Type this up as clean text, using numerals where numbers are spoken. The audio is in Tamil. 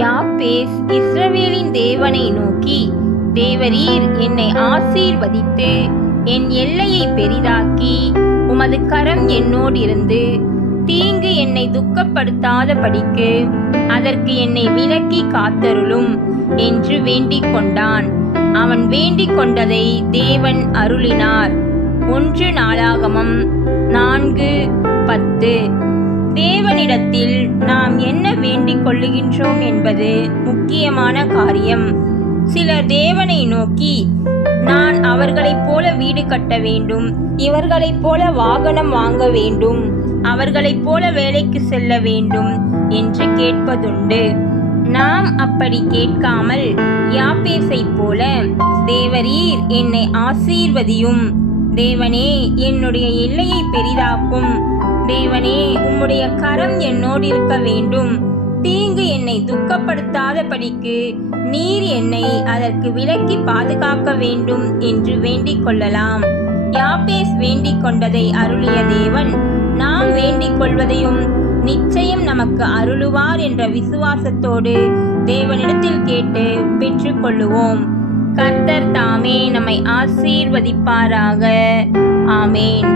யாப்பேஸ் இஸ்ரவேலின் தேவனை நோக்கி, தேவரீர் என்னை ஆசீர்வதித்து என் எல்லையை பெரிதாக்கி உமது கரம் என்னோடிருந்து தீங்கு என்னை துக்கப்படுத்தாத படிக்கு அதற்கு என்னை விலக்கி காத்தருளும் என்று வேண்டிக் கொண்டான். அவன் வேண்டிக் கொண்டதை தேவன் அருளினார். 1 நாளாகமம் 4:10. தேவனிடத்தில் நாம் என்ன வேண்டிக் கொள்ளுகின்றோம் என்பது முக்கியமான காரியம். சிலர் தேவனை நோக்கி, நான் அவர்களைப் போல வீடு கட்ட வேண்டும், இவர்களைப் போல வாகனம் வாங்க வேண்டும், அவர்களைப் போல வேலைக்கு செல்ல வேண்டும் என்று கேட்பதுண்டு. நாம் அப்படி கேட்காமல் யாப்பேசைப் போல, தேவரீர் என்னை ஆசீர்வதியும், தேவனே என்னுடைய எல்லையை பெரிதாக்கும், தேவனே உம்முடைய கரம் என்னோடு இருக்க வேண்டும், தீங்கு என்னை துக்கப்படுத்தாத படிக்கு நீர் என்னை அதற்கு விலக்கி பாதுகாக்க வேண்டும் என்று வேண்டிக் கொள்ளலாம். யாப்பேஸ் வேண்டிக் கொண்டதை அருளிய தேவன் நாம் வேண்டிக் கொள்வதையும் நிச்சயம் நமக்கு அருளுவார் என்ற விசுவாசத்தோடு தேவனிடத்தில் கேட்டு பெற்றுக்கொள்ளுவோம். கர்த்தர் தாமே நம்மை ஆசீர்வதிப்பாராக. ஆமேன்.